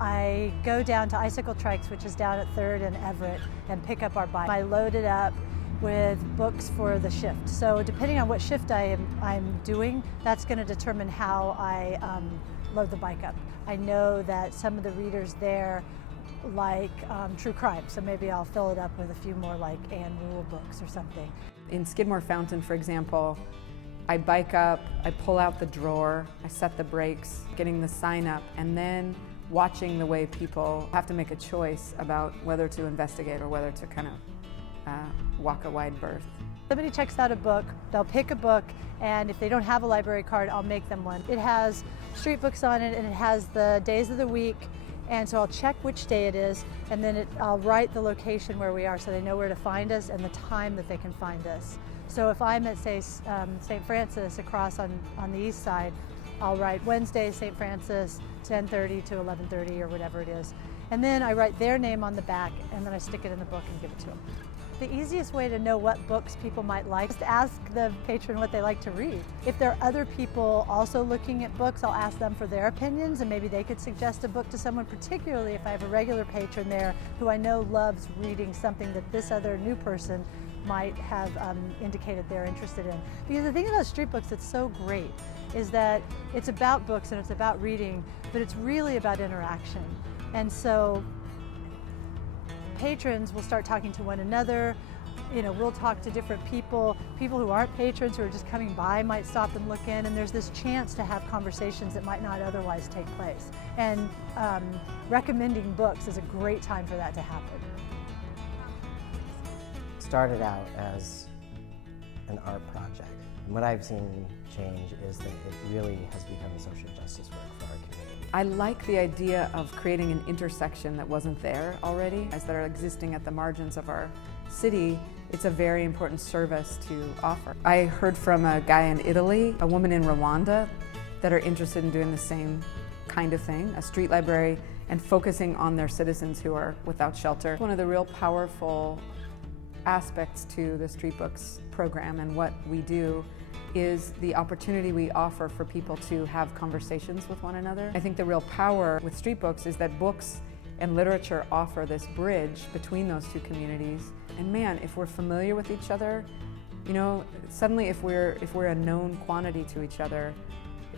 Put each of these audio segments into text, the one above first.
I go down to Icicle Trikes, which is down at 3rd and Everett, and pick up our bike. I load it up with books for the shift. So depending on what shift I'm doing, that's going to determine how I load the bike up. I know that some of the readers there like true crime, so maybe I'll fill it up with a few more like Anne Rule books or something. In Skidmore Fountain, for example, I bike up, I pull out the drawer, I set the brakes, getting the sign up, and then watching the way people have to make a choice about whether to investigate or whether to kind of walk a wide berth. Somebody checks out a book, they'll pick a book, and if they don't have a library card, I'll make them one. It has street books on it, and it has the days of the week, and so I'll check which day it is, and then I'll write the location where we are so they know where to find us and the time that they can find us. So if I'm at, say, St. Francis across on the east side, I'll write Wednesday, St. Francis, 10:30 to 11:30 or whatever it is. And then I write their name on the back, and then I stick it in the book and give it to them. The easiest way to know what books people might like is to ask the patron what they like to read. If there are other people also looking at books, I'll ask them for their opinions, and maybe they could suggest a book to someone, particularly if I have a regular patron there who I know loves reading something that this other new person might have indicated they're interested in. Because the thing about street books that's so great is that it's about books and it's about reading, but it's really about interaction. And so patrons will start talking to one another. You know, we'll talk to different people. People who aren't patrons, who are just coming by, might stop and look in, and there's this chance to have conversations that might not otherwise take place. And recommending books is a great time for that to happen. Started out as an art project. And what I've seen change is that it really has become social justice work for our community. I like the idea of creating an intersection that wasn't there already, as that are existing at the margins of our city. It's a very important service to offer. I heard from a guy in Italy, a woman in Rwanda, that are interested in doing the same kind of thing, a street library, and focusing on their citizens who are without shelter. One of the real powerful aspects to the Street Books program and what we do is the opportunity we offer for people to have conversations with one another. I think the real power with Street Books is that books and literature offer this bridge between those two communities. And man, if we're familiar with each other, you know, suddenly if we're a known quantity to each other,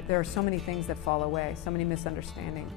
there are so many things that fall away, so many misunderstandings.